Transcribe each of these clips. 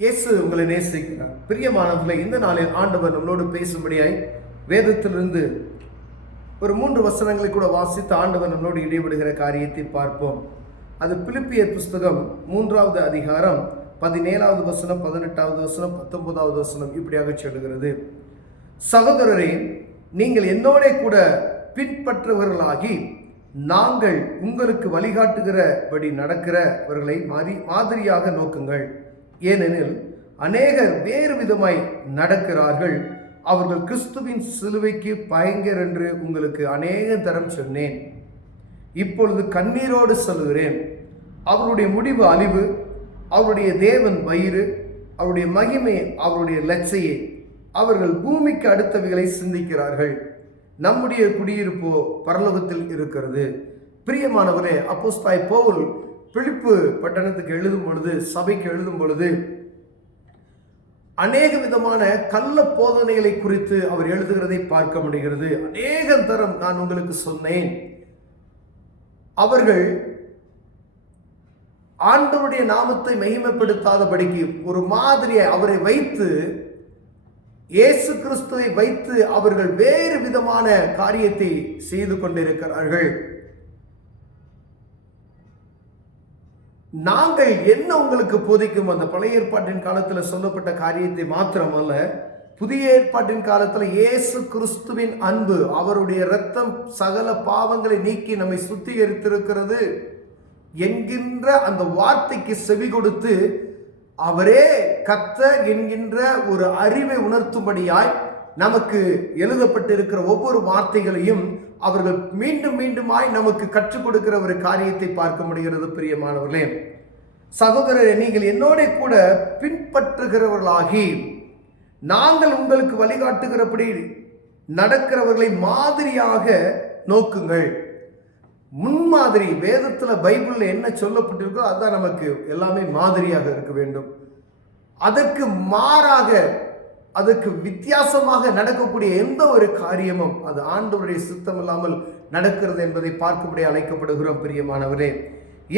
இயேசு உங்களை நேசிக்கிறார். பிரியமானவர்களை, இந்த நாளில் ஆண்டவர் நம்மளோடு பேசும்படியாய் வேதத்திலிருந்து ஒரு 3 வசனங்களை கூட வாசித்து ஆண்டவர் நம்மளோடு இடைபடுகிற காரியத்தை பார்ப்போம். அது பிலிப்பியர் புஸ்தகம் 3வது அதிகாரம் 17வது வசனம், 18வது வசனம், 19வது வசனம் இப்படியாக சொல்லுகிறது. சகோதரரே, நீங்கள் என்னோட கூட பின்பற்றுவர்களாகி நாங்கள் உங்களுக்கு வழிகாட்டுகிறபடி நடக்கிறவர்களை மாதிரியாக நோக்குங்கள். ஏனெனில் அநேகர் வேறு விதமாய் நடக்கிறார்கள். அவர்கள் கிறிஸ்துவின் சிலுவைக்கு பயங்கர் என்று உங்களுக்கு அநேக தரம் சொன்னேன். இப்பொழுது கண்ணீரோடு சொல்லுகிறேன், அவருடைய முடிவு அழிவு, அவருடைய தேவன் வயிறு, அவருடைய மகிமை, அவருடைய லட்சையே. அவர்கள் பூமிக்கு அடுத்தவைகளை சிந்திக்கிறார்கள். நம்முடைய குடியிருப்போ பரலோகத்தில் இருக்கிறது. பிரியமானவரே, அப்போஸ்தலனாகிய பவுல் பிலிப்பு பட்டணத்துக்கு எழுதும் பொழுது, சபைக்கு எழுதும் பொழுது அநேக விதமான கள்ள போதனைகளை குறித்து அவர் எழுதுகிறதை பார்க்க முடிகிறது. அநேக தரம் நான் உங்களுக்கு சொன்னேன், அவர்கள் ஆண்டவருடைய நாமத்தை மகிமைப்படுத்தாதபடிக்கு ஒரு மாதிரியை அவரை வைத்து, இயேசு கிறிஸ்துவை வைத்து அவர்கள் வேறு விதமான காரியத்தை செய்து கொண்டிருக்கிறார்கள். நாங்கள் என்ன உங்களுக்கு போதிக்கும், அந்த பழைய ஏற்பாட்டின் காலத்தில் சொல்லப்பட்ட காரியத்தை மாத்திரமல்ல, புதிய ஏற்பாட்டின் காலத்தில் இயேசு கிறிஸ்துவின் அன்பு, அவருடைய இரத்தம் சகல பாவங்களை நீக்கி நம்மை சுத்திகரித்திருக்கிறது என்கின்ற அந்த வார்த்தைக்கு செவி கொடுத்து அவரே கர்த்தர் என்கின்ற ஒரு அறிவை உணர்த்தும்படியாய் நமக்கு எழுதப்பட்டிருக்கிற ஒவ்வொரு வார்த்தைகளையும் அவர்கள் மீண்டும் மீண்டுமாய் நமக்கு கற்றுக் கொடுக்கிற ஒரு காரியத்தை பார்க்க முடிகிறது. பிரியமானவர்களே, சகோதரரே, நீங்கள் என்னோட கூட பின்பற்றுகிறவர்களாகி நாங்கள் உங்களுக்கு வழிகாட்டுகிறபடி நடக்கிறவர்களை மாதிரியாக நோக்குங்கள். முன்மாதிரி, வேதத்தில் பைபிளில் என்ன சொல்லப்பட்டிருக்கோ அதுதான் நமக்கு எல்லாமே மாதிரியாக இருக்க வேண்டும். அதற்கு மாறாக, அதுக்கு வித்தியாசமாக நடக்கக்கூடிய எந்த ஒரு காரியமும் அது ஆண்டவருடைய சித்தம் இல்லாமல் நடக்கிறது என்பதை பார்க்கும்படி அழைக்கப்படுகிறோம். பிரியமானவரே,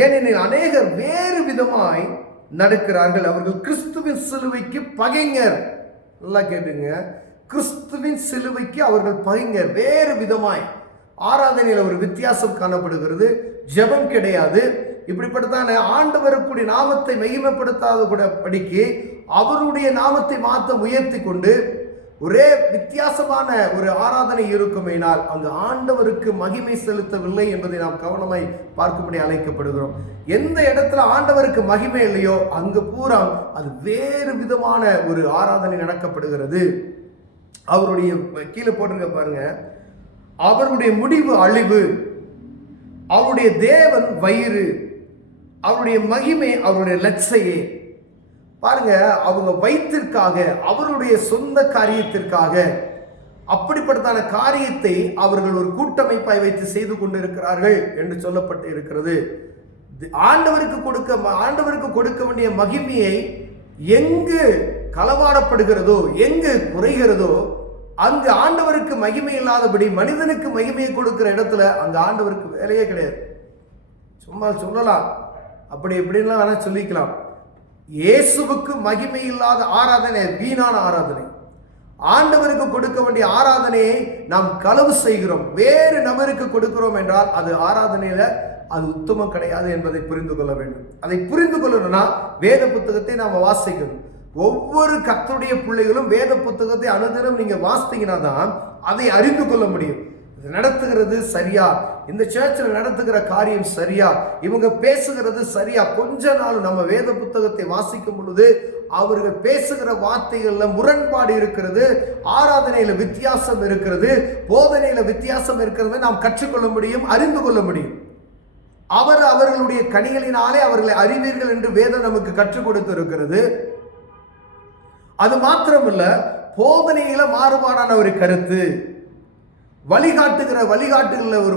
ஏனெனில் அநேகர் வேறு விதமாய் நடக்கிறார்கள். அவர்கள் கிறிஸ்துவின் சிலுவைக்கு பகைஞர். நல்லா கேட்டுங்க, கிறிஸ்துவின் சிலுவைக்கு அவர்கள் பகைஞர். வேறு விதமாய் ஆராதனையில் ஒரு வித்தியாசம் காணப்படுகிறது. ஜெபம் கிடையாது. இப்படிப்பட்டதான ஆண்டவருக்குடைய நாமத்தை மகிமைப்படுத்தாத கூட படிக்கு அவருடைய நாமத்தை மாற்ற முயற்சி கொண்டு ஒரே வித்தியாசமான ஒரு ஆராதனை இருக்குமேனால் அங்கு ஆண்டவருக்கு மகிமை செலுத்தவில்லை என்பதை நாம் கவனமாய் பார்க்கும்படி அழைக்கப்படுகிறோம். எந்த இடத்துல ஆண்டவருக்கு மகிமை இல்லையோ அங்கு பூரா அது வேறு விதமான ஒரு ஆராதனை நடக்கப்படுகிறது. அவருடைய கீழே போட்டிருக்க பாருங்க, அவருடைய முடிவு அழிவு, அவருடைய தேவன் வயிறு, அவருடைய மகிமை, அவருடைய லட்சையே. பாருங்க, அவங்க வயிற்றிற்காக, அவருடைய சொந்த காரியத்திற்காக அப்படிப்பட்டதான காரியத்தை அவர்கள் ஒரு கூட்டமைப்பாய் வைத்து செய்து கொண்டிருக்கிறார்கள் என்று சொல்லப்பட்டு இருக்கிறது. ஆண்டவருக்கு கொடுக்க வேண்டிய மகிமையை எங்கு களவாடப்படுகிறதோ, எங்கு குறைகிறதோ அங்கு ஆண்டவருக்கு மகிமை இல்லாதபடி மனிதனுக்கு மகிமையை கொடுக்கிற இடத்துல அங்க ஆண்டவருக்கு வேலையே கிடையாது. சும்மா சொல்லலாம், அப்படி எப்படின்லாம் வேணா சொல்லிக்கலாம். இயேசுவுக்கு மகிமை இல்லாத ஆராதனை வீணான ஆராதனை. ஆண்டவருக்கு கொடுக்க வேண்டிய ஆராதனையை நாம் களவு செய்கிறோம், வேறு நபருக்கு கொடுக்கிறோம் என்றால் அது ஆராதனையில அது உத்தமம் கிடையாது என்பதை புரிந்து கொள்ள வேண்டும். அதை புரிந்து கொள்ளணும்னா வேத புத்தகத்தை நாம் வாசிக்கணும். ஒவ்வொரு கர்த்தருடைய பிள்ளைகளும் வேத புத்தகத்தை அனுதினம் நீங்க வாசித்தீங்கன்னா தான் அதை அறிந்து கொள்ள முடியும். இது நடத்துகிறது சரியா, இந்த சர்ச்சில் நடத்துகிற காரியம் சரியா, இவங்க பேசுகிறது சரியா. கொஞ்ச நாள் நம்ம வேத புத்தகத்தை வாசிக்கும் பொழுது அவர்கள் பேசுகிற வார்த்தைகள்ல முரண்பாடு இருக்கிறது, ஆராதனையில வித்தியாசம் இருக்கிறது, போதனையில வித்தியாசம் இருக்கிறது நாம் கற்றுக்கொள்ள முடியும், அறிந்து கொள்ள முடியும். அவர்களுடைய கனிகளினாலே அவர்களை அறிவீர்கள் என்று வேதம் நமக்கு கற்றுக் கொடுத்து இருக்கிறது. அது மாத்திரமல்ல, போதனையில மாறுபாடான ஒரு கருத்து, வழிகாட்டுகிற ஒரு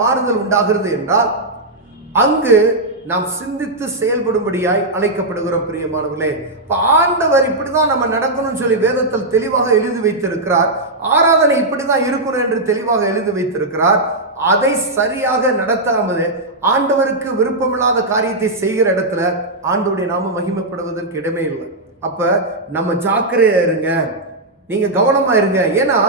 மாறுதல் உண்டாகிறது என்றால் அங்கு நாம் சிந்தித்து செயல்படும்படியாய் அழைக்கப்படுகிறோம். பிரியமானவர்களே, இப்ப ஆண்டவர் இப்படிதான் நம்ம நடக்கணும்னு சொல்லி வேதத்தில் தெளிவாக எழுதி வைத்திருக்கிறார். ஆராதனை இப்படிதான் இருக்கணும் என்று தெளிவாக எழுதி வைத்திருக்கிறார். அதை சரியாக நடத்தாமல் ஆண்டவருக்கு விருப்பமில்லாத காரியத்தை செய்கிற இடத்துல ஆண்டவருடைய நாம மகிமைப்படுவதற்கு இடமே இல்லை. அப்ப நம்ம ஜாக்கிரதையா இருங்க, நீங்க கவனமா இருங்க. ஏன்னா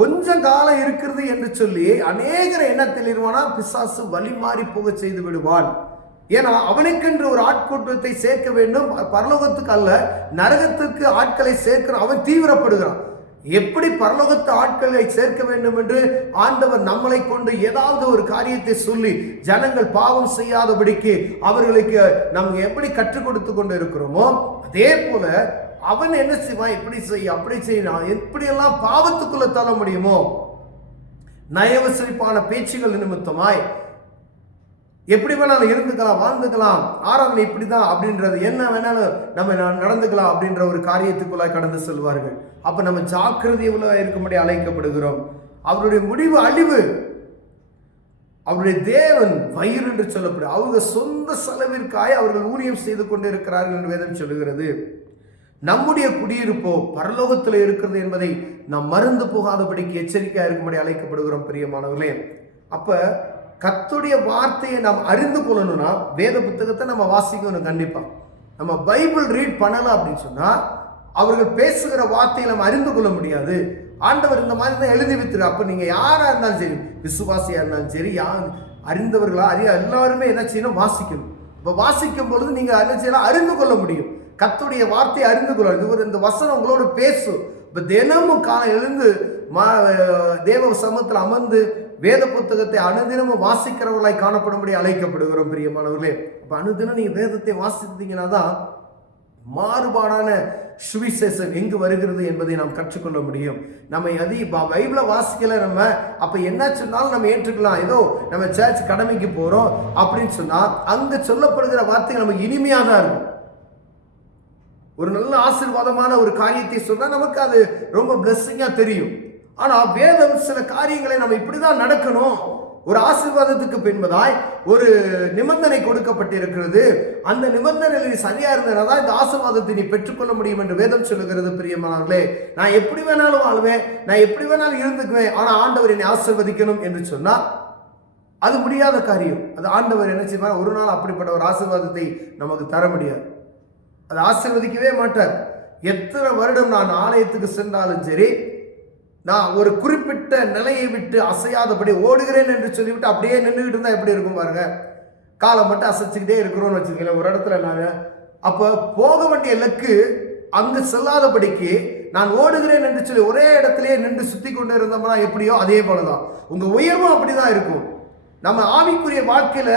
கொஞ்சம் காலம் இருக்கிறது என்று சொல்லி அநேகரை என்ன தெளிவானா பிசாசு வழி மாறி போக செய்து விடுவான். ஏன்னா அவனுக்கென்று ஒரு ஆட்கூட்டத்தை சேர்க்க வேண்டும், பரலோகத்துக்கு அல்ல நரகத்துக்கு ஆட்களை சேர்க்கிற அவன் தீவிரப்படுகிறான். எப்படி பரலோகத்து ஆட்களை சேர்க்க வேண்டும் என்று ஆண்டவர் நம்மளை கொண்டு ஏதாவது ஒரு காரியத்தை சொல்லி ஜனங்கள் பாவம் செய்யாதபடிக்கு அவர்களுக்கு நம்ம எப்படி கற்றுக் கொடுத்து கொண்டு இருக்கிறோமோ, அதே போல அவன் என்ன செய்வான், இப்படி செய்ய அப்படி செய்ய எப்படியெல்லாம் பாவத்துக்குள்ள தள்ள முடியுமோ நயவசரிப்பான பேச்சுகள் நிமித்தமாய் எப்படி வேணாலும் இருந்துக்கலாம், வாழ்ந்துக்கலாம், ஆராதனை இப்படிதான் அப்படின்றது, என்ன வேணாலும் நம்ம நடந்துக்கலாம் அப்படின்ற ஒரு காரியத்துக்குள்ளாய் கடந்து செல்வார்கள். அப்ப நம்ம ஜாக்கிரதையுள்ள இருக்கும்படி அழைக்கப்படுகிறோம். அவருடைய முடிவு அழிவு. அவருடைய தேவன் வயிறு என்று சொல்லப்படும். அவங்க சொந்த செலவிற்காய் அவர்கள் ஊழியம் செய்து கொண்டு இருக்கிறார்கள் என்று வேதம் சொல்லுகிறது. நம்முடைய குடியிருப்போ பரலோகத்தில் இருக்கிறது என்பதை நாம் மறந்து போகாதபடிக்கு எச்சரிக்கையா இருக்கும்படி அழைக்கப்படுகிறோம் பிரியமானவர்களே. அப்ப கர்த்தருடைய வார்த்தையை நாம் அறிந்து கொள்ளணும்னா வேத புத்தகத்தை நம்ம வாசிக்கணும். கண்டிப்பா நம்ம பைபிள் ரீட் பண்ணலாம் அப்படின்னு சொன்னா அவர்கள் பேசுகிற வார்த்தையை நம்ம அறிந்து கொள்ள முடியாது. ஆண்டவர் இந்த மாதிரி தான் எழுதி வைத்திரு. அப்ப நீங்க யாரா இருந்தாலும் சரி, விசுவாசியா இருந்தாலும் சரி, யார் அறிந்தவர்களா எல்லாருமே என்ன செய்யணும், வாசிக்கணும். இப்ப வாசிக்கும் பொழுது நீங்க என்ன செய்யலாம், அறிந்து கொள்ள முடியும். கர்த்தருடைய வார்த்தையை அறிந்து கொள்ள. இது இந்த வசனம் உங்களோட பேசும். இப்ப தினமும் காலம் எழுந்து தேவ சமூகத்தில் அமர்ந்து வேத புத்தகத்தை அனுதினமும் வாசிக்கிறவர்களாய் காணப்படும்படி அழைக்கப்படுகிறோம் பிரியமானவர்களே. அப்ப அனுதினம் நீங்க வேதத்தை வாசித்தீங்கன்னா தான் மாறுபாடான சுவிசேஷம் எங்கு வருகிறது என்பதை நாம் கற்றுக்கொள்ள முடியும். நம்ம பைபிளை வாசிக்கல நம்ம, அப்ப என்ன சொன்னாலும் நம்ம ஏற்றுக்கலாம். ஏதோ நம்ம சர்ச் கடமைக்கு போறோம் அப்படின்னு சொன்னா அங்க சொல்லப்படுகிற வார்த்தைகள் நமக்கு இனிமையா தான் இருக்கும். ஒரு நல்ல ஆசீர்வாதமான ஒரு காரியத்தை சொன்னா நமக்கு அது ரொம்ப பிளெஸ்ஸிங்கா தெரியும். ஆனா வேதம் சில காரியங்களை நம்ம இப்படிதான் நடக்கணும், ஒரு ஆசீர்வாதத்துக்கு பின்பதாய் ஒரு நிபந்தனை கொடுக்கப்பட்டிருக்கிறது. அந்த நிபந்தனை சரியா இருந்ததுதான் இந்த ஆசீர்வாதத்தை நீ பெற்றுக்கொள்ள முடியும் என்று வேதம் சொல்லுகிறது பிரியமானவர்களே. நான் எப்படி வேணாலும் வாழ்வேன், நான் எப்படி வேணாலும் இருந்துக்குவேன், ஆனா ஆண்டவர் என்னை ஆசீர்வதிக்கணும் என்று சொன்னா அது முடியாத காரியம். அது ஆண்டவர் என்ன செய்வார், ஒரு நாள் அப்படிப்பட்ட ஒரு ஆசீர்வாதத்தை நமக்கு தர முடியாது. அதை ஆசீர்வதிக்கவே மாட்டார். எத்தனை வருடம் நான் ஆலயத்துக்கு சென்றாலும் சரி, நான் ஒரு குறிப்பிட்ட நிலையை விட்டு அசையாதபடி ஓடுகிறேன் என்று சொல்லிவிட்டு அப்படியே நின்றுகிட்டு இருந்தா எப்படி இருக்கும் பாருங்க. காலை மட்டும் அசைச்சுக்கிட்டே இருக்கிறோம்னு வச்சுக்கல ஒரு இடத்துல. நான் அப்ப போக வேண்டிய இலக்கு அங்கு செல்லாதபடிக்கு நான் ஓடுகிறேன் என்று சொல்லி ஒரே இடத்திலேயே நின்று சுத்தி கொண்டு இருந்தோம்னா எப்படியோ அதே போலதான் உங்க உயர்வும் அப்படிதான் இருக்கும். நம்ம ஆவிக்குரிய வாழ்க்கையில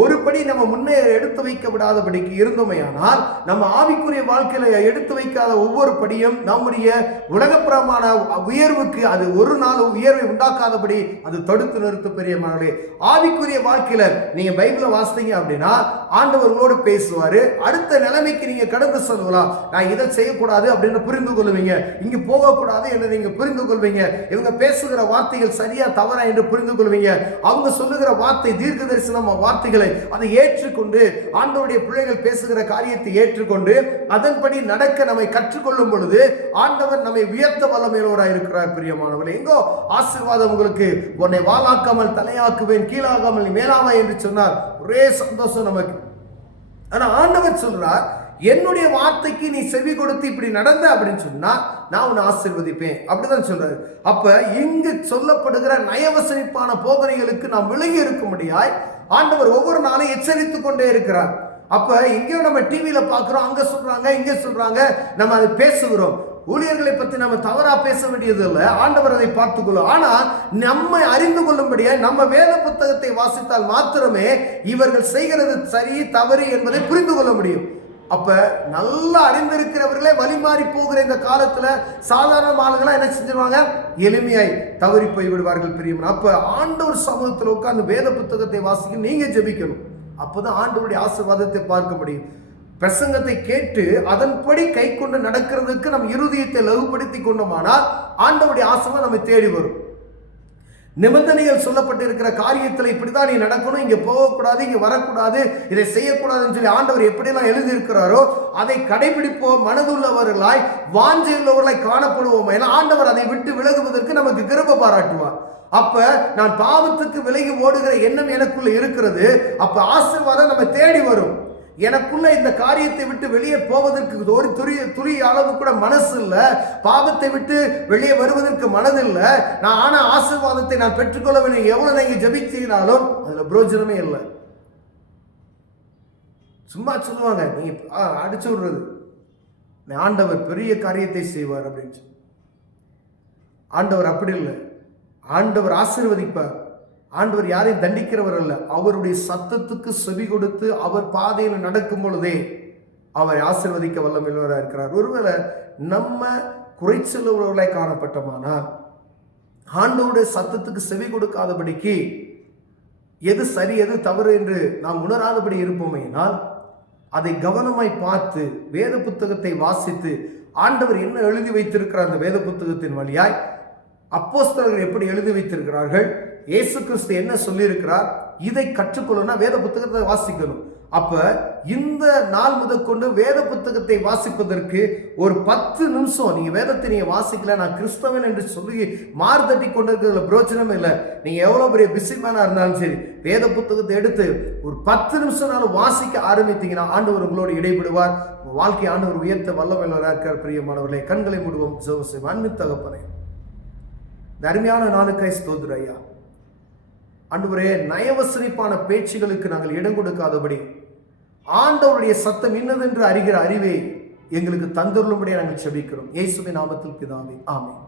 ஒரு படி நம்ம முன்னே எடுத்து வைக்க விடாதபடிக்கு இருந்தோமையானால், நம்ம ஆவிக்குரிய வாழ்க்கையில எடுத்து வைக்காத ஒவ்வொரு படியும் நம்முடைய உலகப்புறமான உயர்வுக்கு அது ஒரு நாள் உயர்வை உண்டாக்காதபடி அது தடுத்து நிறுத்த பெரியமானே. ஆவிக்குரிய வாழ்க்கையில நீங்க பைபிளை வாசித்தீங்க அப்படின்னா ஆண்டவர்களோடு பேசுவாரு. அடுத்த நிலைமைக்கு நீங்க கடந்து செல்லலாம். நான் இதை செய்யக்கூடாது அப்படின்னு புரிந்து கொள்வீங்க, இங்கு போகக்கூடாது என்று நீங்க புரிந்து கொள்வீங்க. இவங்க பேசுகிற வார்த்தைகள் சரியா தவறா என்று புரிந்து கொள்வீங்க. அவங்க சொல்லுகிற வார்த்தை தீர்க்க தரிசன வார்த்தைகளை அதை ஏற்றுக்கொண்டு ஆண்டவருடைய பிள்ளைகள் பேசுகிற காரியத்தை ஏற்றுக்கொண்டு அதன்படி நடக்க நம்மை கற்றுக்கொள்ளும் பொழுது ஆண்டவர் நம்மை உயர்த்த வல்லமையுள்ளவராய் இருக்கிறார் பிரியமானவர்களே. எங்கோ ஆசீர்வாதம் உங்களுக்கு, உன்னை வாளாக்காமல் தலையாக்குவேன், கீழாகாமல் மேலாவா என்று சொன்னார். ஒரே சந்தோஷம் நமக்கு. ஆனா ஆண்டவர் சொல்றார், என்னுடைய வார்த்தைக்கு நீ செவி கொடுத்து இப்படி நடந்த அப்படின்னு சொன்னா நான் உன்னை ஆசீர்வதிப்பேன் அப்படிதான் சொல்றாரு. அப்ப இங்கு சொல்லப்படுகிற நயவசனிப்பான போதனைகளுக்கு நாம் விலகி இருக்கும்படியாய் ஆண்டவர் ஒவ்வொரு நாளும் எச்சரித்துக் கொண்டே இருக்கிறார். அப்ப இங்கேயும் நம்ம டிவியில பாக்குறோம், அங்க சொல்றாங்க இங்க சொல்றாங்க, நம்ம அதை பேசுகிறோம். ஊழியர்களை பத்தி நம்ம தவறா பேச வேண்டியது இல்லை, ஆண்டவர் அதை பார்த்துக்கொள்ளும். ஆனா நம்மை அறிந்து கொள்ளும்படியா நம்ம வேத புத்தகத்தை வாசித்தால் மாத்திரமே இவர்கள் செய்கிறது சரி தவறு என்பதை புரிந்து கொள்ள முடியும். அப்ப நல்லா அறிந்திருக்கிறவர்களே வழிமாறி போகிற இந்த காலத்துல சாதாரண ஆளுங்களா என்ன செஞ்சிருவாங்க, எளிமையாய் தவறி போய் விடுவார்கள் பிரியமான. அப்ப ஆண்டவர் சமூகத்தில் உட்கார்ந்து வேத புத்தகத்தை வாசிக்க நீங்க ஜெபிக்கணும். அப்பதான் ஆண்டவருடைய ஆசீர்வாதத்தை பார்க்க முடியும். பிரசங்கத்தை கேட்டு அதன்படி கை கொண்டு நடக்கிறதுக்கு நம்ம இருதயத்தை லகுப்படுத்தி கொண்டோமானால் ஆண்டவருடைய ஆசீர்வாதம் நம்மை தேடி வரும். நிபந்தனைகள் சொல்லப்பட்டிருக்கிற காரியத்தில் இப்படிதான் நீ நடக்கணும், இங்க போகக்கூடாது, இங்க வரக்கூடாது, இதை செய்யக்கூடாதுன்னு சொல்லி ஆண்டவர் எப்படியெல்லாம் எழுதியிருக்கிறாரோ அதை கடைபிடிப்போம். மனதுள்ளவர்களாய் வாஞ்சையுள்ளவர்களாய் காணப்படுவோம். ஏன்னா ஆண்டவர் அதை விட்டு விலகுவதற்கு நமக்கு கிருபை பாராட்டுவார். அப்ப நான் பாவத்துக்கு விலகி ஓடுகிற எண்ணம் எனக்குள்ள இருக்கிறது. அப்ப ஆசீர்வாதம் நம்ம தேடி வரும். எனக்குள்ள இந்த காரியத்தை விட்டு வெளியே போவதற்கு ஒரு துளி அளவு கூட மனசு இல்ல, பாவத்தை விட்டு வெளியே வருவதற்கு மனதில்லை. நான் ஆனா ஆசீர்வாதத்தை நான் பெற்றுக்கொள்ள வேண்டும். எவ்வளவு நீங்க ஜெபிச்சீங்கனாலும் அதுல பிரயோஜனமே இல்லை. சும்மா சொல்லுவாங்க, நீங்க அடிச்சு விடுறது, ஆண்டவர் பெரிய காரியத்தை செய்வார் அப்படின்னு. ஆண்டவர் அப்படி இல்லை. ஆண்டவர் ஆசீர்வதிப்பார். ஆண்டவர் யாரையும் தண்டிக்கிறவர் அல்ல. அவருடைய சத்தத்துக்கு செவி கொடுத்து அவர் பாதையில் நடக்கும் பொழுதே அவரை ஆசீர்வதிக்க வல்லமையுள்ளவராக இருக்கிறார். ஒருவேளை நம்ம குறைச்சல் உள்ளவர்களாய் காணப்பட்டோமானால், ஆண்டவருடைய சத்தத்துக்கு செவி கொடுக்காதபடிக்கு எது சரி எது தவறு என்று நாம் உணராதபடி இருப்போமேனால், அதை கவனமாய் பார்த்து வேத புத்தகத்தை வாசித்து ஆண்டவர் என்ன எழுதி வைத்திருக்கிறார் அந்த வேத புத்தகத்தின் வழியாய், அப்போஸ்தலர்கள் எப்படி எழுதி வைத்திருக்கிறார்கள், இயேசு கிறிஸ்து என்ன சொல்லியிருக்கிறார், இதை கற்றுக்கொள்ளணும்னா வேத புத்தகத்தை வாசிக்கணும். அப்ப இந்த நாள் முதற்கொண்டு வேத புத்தகத்தை வாசிப்பதற்கு ஒரு 10 நிமிஷம் நீங்க வேதத்தை நீங்க வாசிக்கல, நான் கிறிஸ்தவன் என்று சொல்லி மார்தட்டி கொண்டிருக்கிறதுல பிரோஜனமே இல்லை. நீங்க எவ்வளவு பெரிய பிஸிமேனா இருந்தாலும் சரி, வேத புத்தகத்தை எடுத்து ஒரு 10 நிமிஷம் வாசிக்க ஆரம்பித்தீங்கன்னா ஆண்டவர் உங்களோடு இடைபடுவார். வாழ்க்கை ஆண்டவர் உயர்த்த வல்லமையுள்ளவராக இருக்கிற பிரியமானவர்களே, கண்களை மூடுவோம். அன்பு தகப்பனே, இந்த அருமையான நாளுக்காய் ஸ்தோத்திரம் ஐயா. ஆண்டவரே, நயவசனிப்பான பேச்சுகளுக்கு நாங்கள் இடம் கொடுக்காதபடி ஆண்டவருடைய சத்தம் இன்னதென்று அறிகிற அறிவை எங்களுக்கு தந்துள்ளபடியே நாங்கள் செபிக்கிறோம். இயேசுவின் நாமத்தில் பிதாவே, ஆமென்.